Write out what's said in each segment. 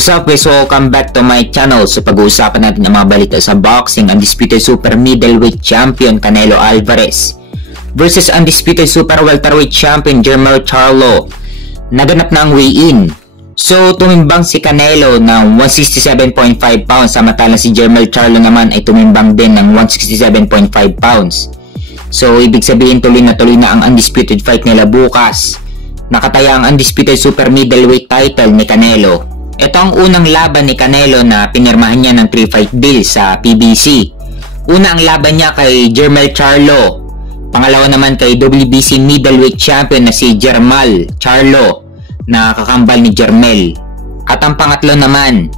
What's up guys? Welcome back to my channel. So pag-uusapan natin ang mga balita sa boxing. Undisputed Super Middleweight Champion Canelo Alvarez versus Undisputed Super Welterweight Champion Jermell Charlo. Naganap na ang weigh-in. So tumimbang si Canelo ng 167.5 pounds, samantalang si Jermell Charlo naman ay tumimbang din ng 167.5 pounds. So ibig sabihin tuloy na ang undisputed fight nila bukas. Nakataya ang Undisputed Super Middleweight title ni Canelo. Ito ang unang laban ni Canelo na pinirmahan niya ng 3-fight deal sa PBC. Una ang laban niya kay Jermell Charlo. Pangalawa naman kay WBC Middleweight Champion na si Jermell Charlo na kakambal ni Jermell. At ang pangatlo naman,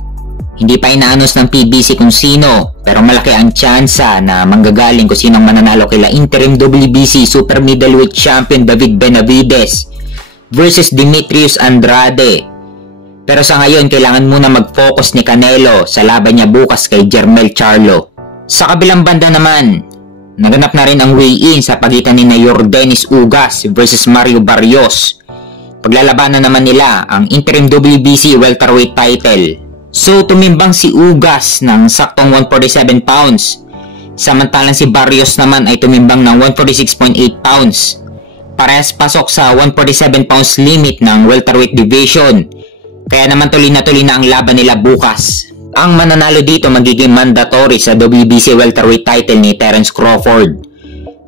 hindi pa inaanos ng PBC kung sino, pero malaki ang tsansa na manggagaling kung sinong mananalo kila interim WBC Super Middleweight Champion David Benavidez versus Demetrius Andrade. Pero sa ngayon, kailangan muna mag-focus ni Canelo sa laban niya bukas kay Jermell Charlo. Sa kabilang banda naman, naganap na rin ang weigh-in sa pagitan ni Yordenis Ugas versus Mario Barrios. Paglalabanan naman nila ang interim WBC welterweight title. So tumimbang si Ugas ng saktong 147 pounds, samantalang si Barrios naman ay tumimbang ng 146.8 pounds. Parehas pasok sa 147 pounds limit ng welterweight division. Kaya naman tuloy na ang laban nila bukas. Ang mananalo dito magiging mandatory sa WBC welterweight title ni Terence Crawford.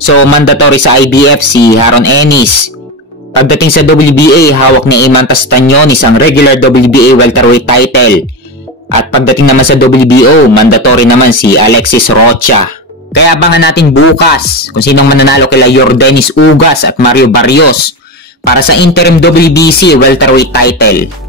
So mandatory sa IBF si Haron Ennis. Pagdating sa WBA, hawak ni Eimantas Stanionis ang regular WBA welterweight title. At pagdating naman sa WBO, mandatory naman si Alexis Rocha. Kaya abangan natin bukas kung sinong mananalo kila Yordenis Ugas at Mario Barrios para sa interim WBC welterweight title.